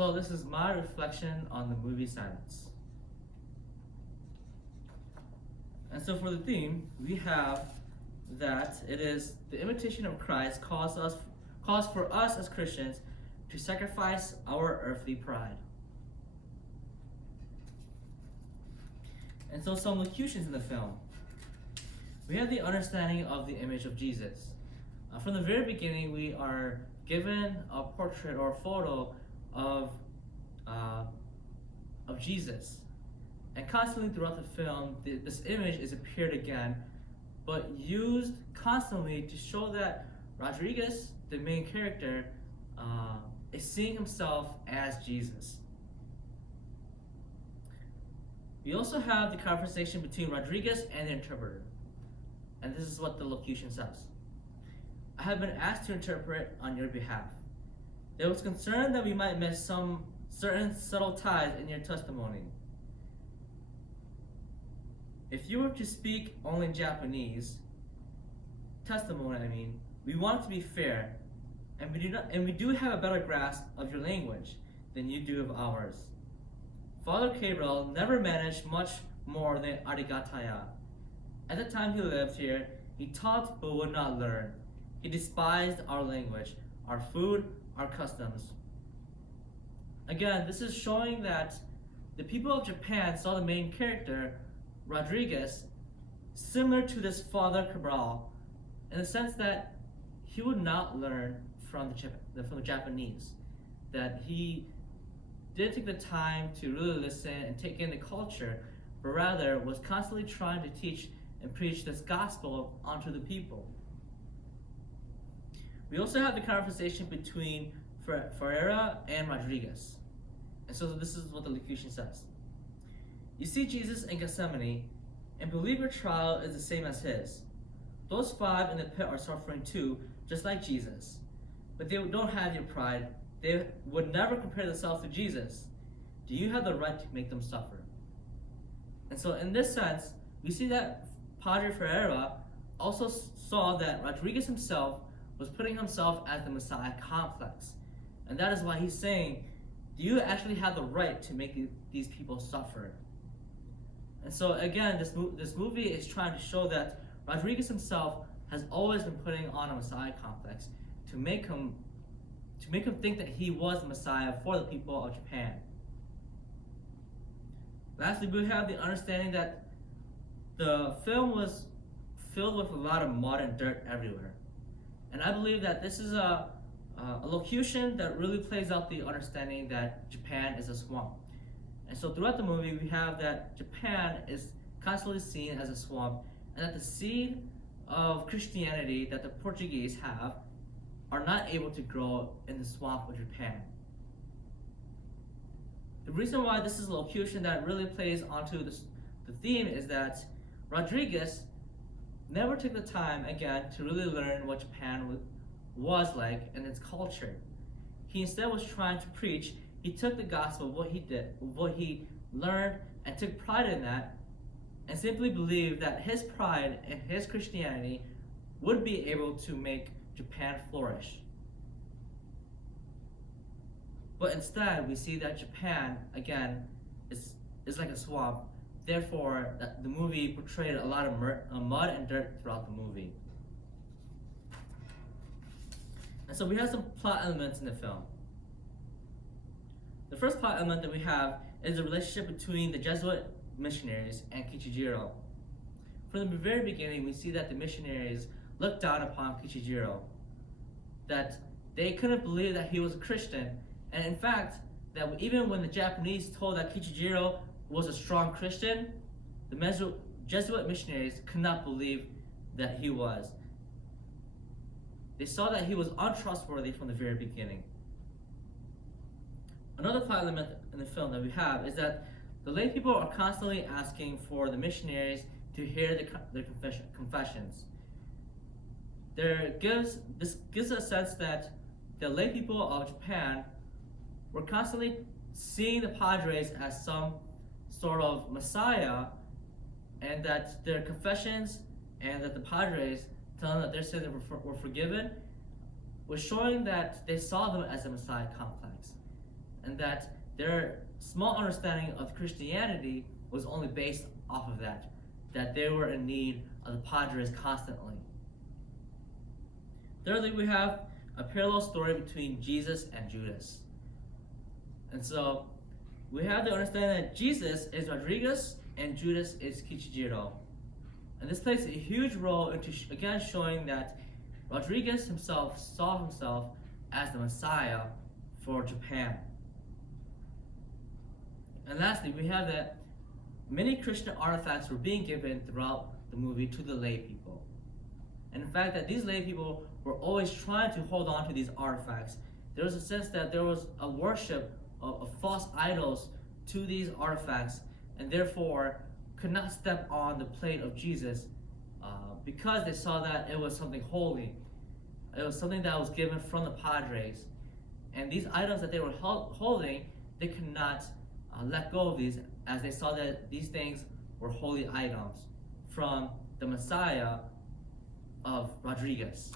Hello, this is my reflection on the movie Silence. And so for the theme, we have that it is the imitation of Christ calls for us as Christians to sacrifice our earthly pride. And so some locutions in the film. We have the understanding of the image of Jesus. From the very beginning, we are given a portrait or a photo of Jesus. And constantly throughout the film, this image is appeared again, but used constantly to show that Rodriguez, the main character, is seeing himself as Jesus. We also have the conversation between Rodriguez and the interpreter. And this is what the locution says. I have been asked to interpret on your behalf. There was concern that we might miss some certain subtle ties in your testimony. If you were to speak only Japanese, we want it to be fair, and we do have a better grasp of your language than you do of ours. Father Gabriel never managed much more than arigataya. At the time he lived here, he taught but would not learn. He despised our language, our food, our customs. Again, this is showing that the people of Japan saw the main character, Rodriguez, similar to this Father Cabral, in the sense that he would not learn from the Japanese, that he didn't take the time to really listen and take in the culture, but rather was constantly trying to teach and preach this gospel onto the people. We also have the conversation between Ferreira and Rodriguez. And so this is what the locution says. You see Jesus in Gethsemane, and believe your trial is the same as his. Those 5 in the pit are suffering too, just like Jesus. But they don't have your pride. They would never compare themselves to Jesus. Do you have the right to make them suffer? And so in this sense, we see that Padre Ferreira also saw that Rodriguez himself was putting himself as the Messiah complex. And that is why he's saying, do you actually have the right to make these people suffer? And so again, this movie is trying to show that Rodriguez himself has always been putting on a Messiah complex to make him think that he was the Messiah for the people of Japan. Lastly, we have the understanding that the film was filled with a lot of mud and dirt everywhere. And I believe that this is a locution that really plays out the understanding that Japan is a swamp. And so throughout the movie, we have that Japan is constantly seen as a swamp, and that the seed of Christianity that the Portuguese have are not able to grow in the swamp of Japan. The reason why this is a locution that really plays onto the theme is that Rodriguez never took the time, again, to really learn what Japan was like and its culture. He instead was trying to preach. He took the gospel, what he learned, and took pride in that, and simply believed that his pride and his Christianity would be able to make Japan flourish. But instead, we see that Japan, again, is like a swamp. Therefore, the movie portrayed a lot of mud and dirt throughout the movie. And so we have some plot elements in the film. The first plot element that we have is the relationship between the Jesuit missionaries and Kichijiro. From the very beginning, we see that the missionaries looked down upon Kichijiro, that they couldn't believe that he was a Christian, and in fact, that even when the Japanese told that Kichijiro was a strong Christian, the Jesuit missionaries could not believe that he was. They saw that he was untrustworthy from the very beginning. Another plot element in the film that we have is that the lay people are constantly asking for the missionaries to hear their confessions. This gives a sense that the lay people of Japan were constantly seeing the Padres as some sort of Messiah, and that their confessions and that the Padres telling them that their sins were forgiven was showing that they saw them as a Messiah complex. and that their small understanding of Christianity was only based off of that they were in need of the Padres constantly. Thirdly, we have a parallel story between Jesus and Judas. And so we have to understand that Jesus is Rodriguez and Judas is Kichijiro. And this plays a huge role into, again, showing that Rodriguez himself saw himself as the Messiah for Japan. And lastly, we have that many Christian artifacts were being given throughout the movie to the lay people. And in fact, that these lay people were always trying to hold on to these artifacts. There was a sense that there was a worship of false idols to these artifacts, and therefore could not step on the plate of Jesus because they saw that it was something holy. It was something that was given from the Padres. And these items that they were holding, they could not let go of these, as they saw that these things were holy items from the Messiah of Rodriguez.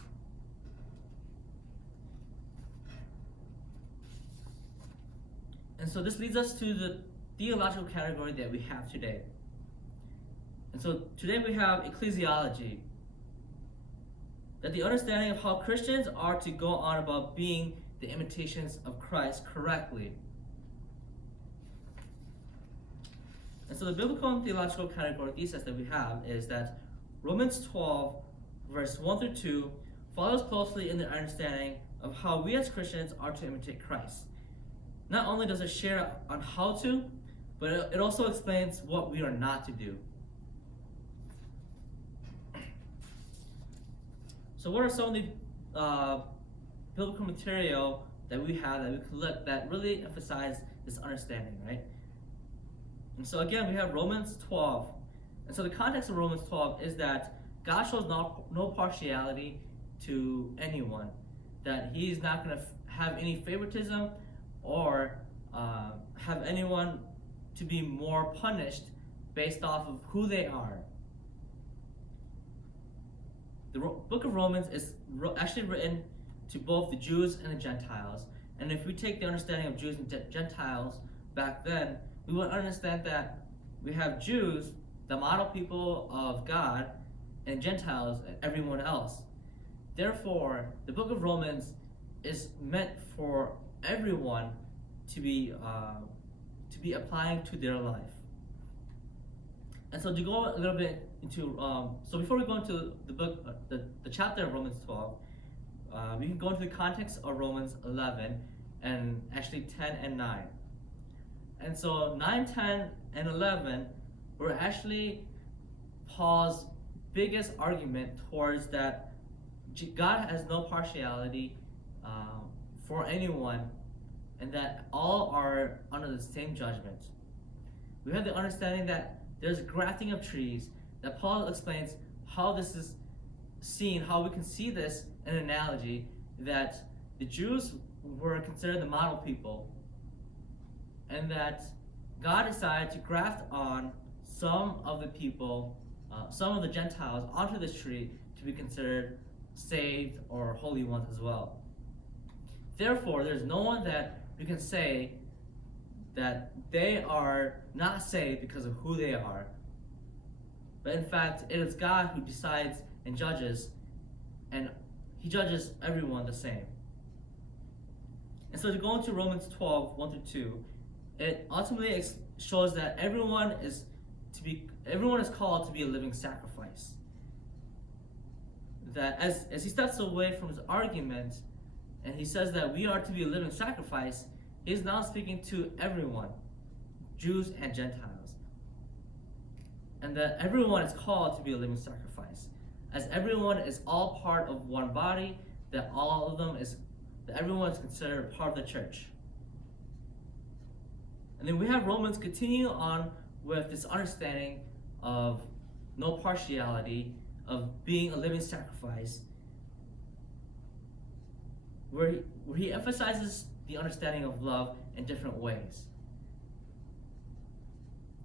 And so this leads us to the theological category that we have today. And so today we have ecclesiology, that the understanding of how Christians are to go on about being the imitations of Christ correctly. And so the biblical and theological category thesis that we have is that Romans 12, verse 1 through 2, follows closely in the understanding of how we as Christians are to imitate Christ. Not only does it share on how to, but it also explains what we are not to do. So what are some of the biblical material that we have that we can look that really emphasize this understanding, right? And so again, we have Romans 12. And so the context of Romans 12 is that God shows no partiality to anyone, that he is not going to have any favoritism or have anyone to be more punished based off of who they are. The book of Romans is actually written to both the Jews and the Gentiles. And if we take the understanding of Jews and Gentiles back then, we would understand that we have Jews, the model people of God, and Gentiles, and everyone else. Therefore, the book of Romans is meant for everyone to be applying to their life. And so to go a little bit into, so before we go into the book, the chapter of Romans 12, we can go into the context of Romans 11 and actually 10 and 9. And so 9, 10, and 11 were actually Paul's biggest argument towards that God has no partiality for anyone, and that all are under the same judgment. We have the understanding that there's a grafting of trees, that Paul explains how this is seen, how we can see this in an analogy, that the Jews were considered the model people, and that God decided to graft on some of the people, some of the Gentiles onto this tree to be considered saved or holy ones as well. Therefore, there's no one that we can say that they are not saved because of who they are. But in fact, it is God who decides and judges, and he judges everyone the same. And so to go into Romans 12, 1 through 2, it ultimately shows that everyone is called to be a living sacrifice. That as he steps away from his argument, and he says that we are to be a living sacrifice, he is now speaking to everyone, Jews and Gentiles. And that everyone is called to be a living sacrifice. As everyone is all part of one body, that everyone is considered part of the church. And then we have Romans continue on with this understanding of no partiality, of being a living sacrifice, where he emphasizes the understanding of love in different ways.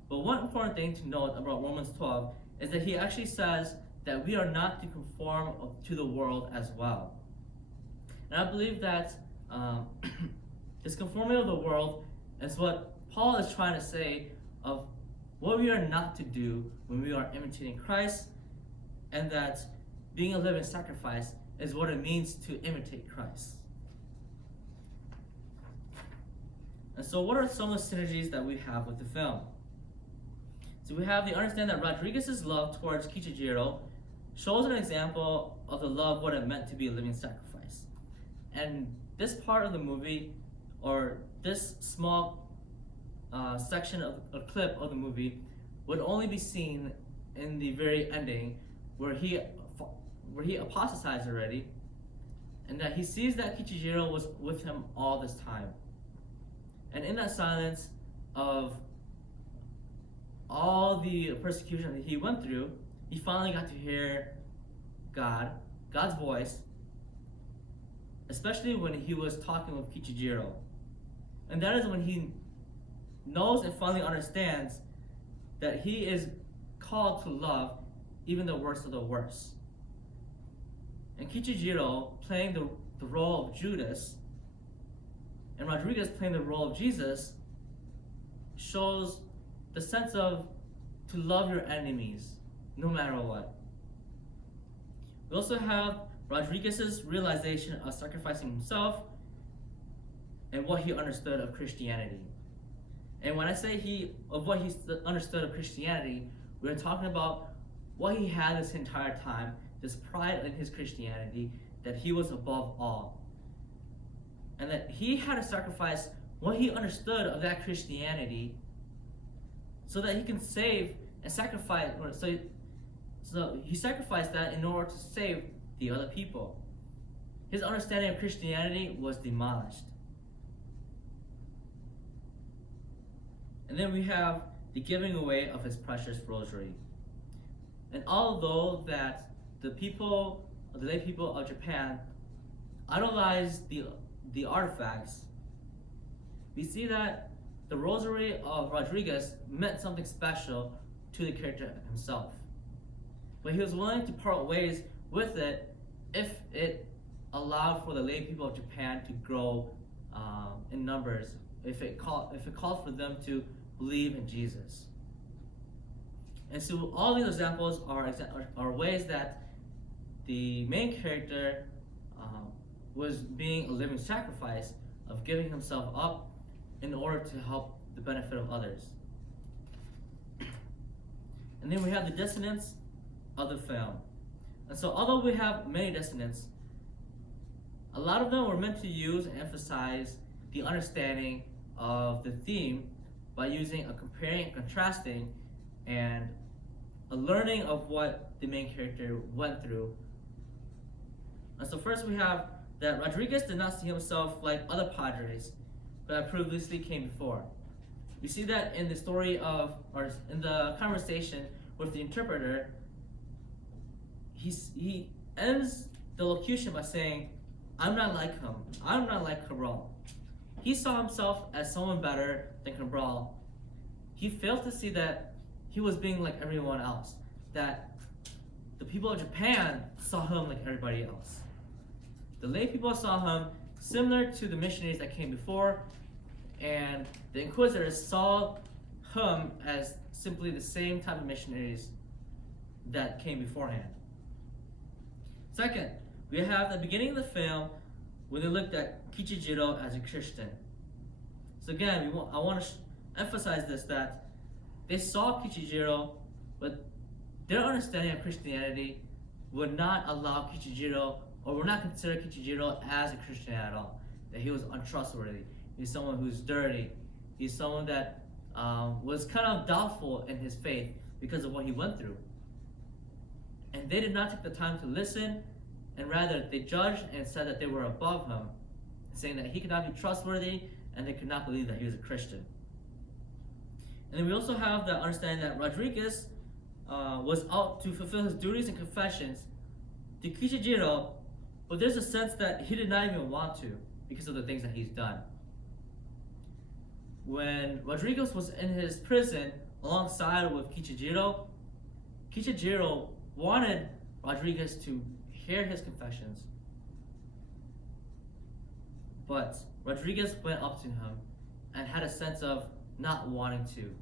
But one important thing to note about Romans 12 is that he actually says that we are not to conform to the world as well. And I believe that This conformity of the world is what Paul is trying to say of what we are not to do when we are imitating Christ, and that being a living sacrifice is what it means to imitate Christ. And so what are some of the synergies that we have with the film? So we have the understanding that Rodriguez's love towards Kichijiro shows an example of the love, what it meant to be a living sacrifice. And this part of the movie, or this small section of a clip of the movie, would only be seen in the very ending, where he apostatized already, and that he sees that Kichijiro was with him all this time. And in that silence of all the persecution that he went through, he finally got to hear God's voice, especially when he was talking with Kichijiro. And that is when he knows and finally understands that he is called to love even the worst of the worst. And Kichijiro playing the role of Judas, and Rodriguez playing the role of Jesus, shows the sense of to love your enemies no matter what. We also have Rodriguez's realization of sacrificing himself and what he understood of Christianity. And when I say what he understood of Christianity, we're talking about what he had this entire time, this pride in his Christianity, that he was above all. And that he had to sacrifice what he understood of that Christianity so that he can save and sacrifice, so he sacrificed that in order to save the other people. His understanding of Christianity was demolished. And then we have the giving away of his precious rosary. And although that the lay people of Japan idolized the artifacts, we see that the rosary of Rodriguez meant something special to the character himself. But he was willing to part ways with it if it allowed for the lay people of Japan to grow in numbers, if it called for them to believe in Jesus. And so all these examples are ways that the main character was being a living sacrifice of giving himself up in order to help the benefit of others. And then we have the dissonance of the film. And so although we have many dissonants, a lot of them were meant to use and emphasize the understanding of the theme by using a comparing and contrasting and a learning of what the main character went through. And so first we have that Rodriguez did not see himself like other padres that previously came before. We see that in the story of, or in the conversation with the interpreter, he ends the locution by saying, "I'm not like him. I'm not like Cabral." He saw himself as someone better than Cabral. He failed to see that he was being like everyone else, that the people of Japan saw him like everybody else. The lay people saw him similar to the missionaries that came before, and the inquisitors saw him as simply the same type of missionaries that came beforehand. Second, we have the beginning of the film where they looked at Kichijiro as a Christian. So again, I want to emphasize this, that they saw Kichijiro, but their understanding of Christianity would not allow Kichijiro, or would not consider Kichijiro as a Christian at all. That he was untrustworthy. He's someone who's dirty. He's someone that was kind of doubtful in his faith because of what he went through. And they did not take the time to listen, and rather they judged and said that they were above him, saying that he could not be trustworthy and they could not believe that he was a Christian. And then we also have the understanding that Rodriguez was out to fulfill his duties and confessions to Kichijiro, but there's a sense that he did not even want to because of the things that he's done. When Rodriguez was in his prison alongside with Kichijiro, Kichijiro wanted Rodriguez to hear his confessions, But Rodriguez went up to him and had a sense of not wanting to.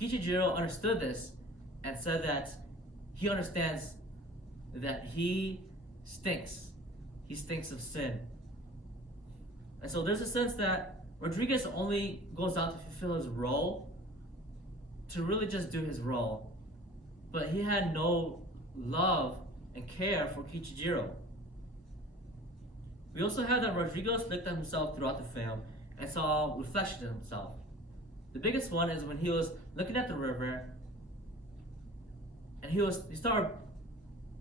Kichijiro understood this and said that he understands that he stinks. He stinks of sin. And so there's a sense that Rodriguez only goes out to fulfill his role, to really just do his role. But he had no love and care for Kichijiro. We also have that Rodriguez looked at himself throughout the film and saw reflections of himself. The biggest one is when he was looking at the river and he started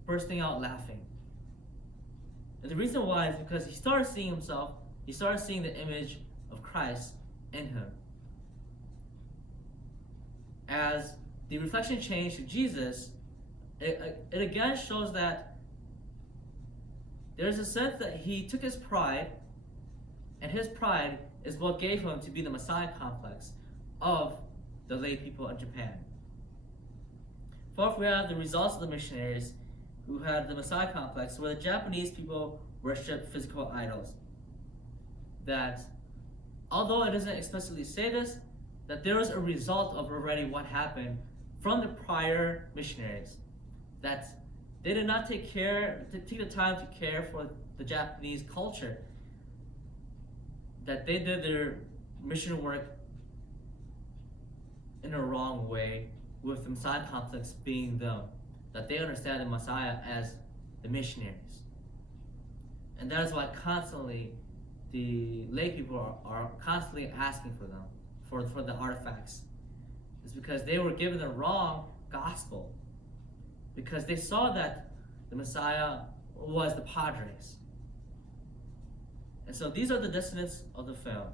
bursting out laughing. And the reason why is because he started seeing himself, he started seeing the image of Christ in him. As the reflection changed to Jesus, it again shows that there's a sense that he took his pride, and his pride is what gave him to be the Messiah complex of the lay people in Japan. Fourth, we have the results of the missionaries who had the Messiah complex, where the Japanese people worship physical idols. That, although it doesn't explicitly say this, that there was a result of already what happened from the prior missionaries. That they did not take the time to care for the Japanese culture. That they did their mission work in a wrong way, with the Messiah complex being them. That they understand the Messiah as the missionaries. And that is why constantly the lay people are constantly asking for them, for the artifacts. It's because they were given the wrong gospel. Because they saw that the Messiah was the Padres. And so these are the dissonance of the film.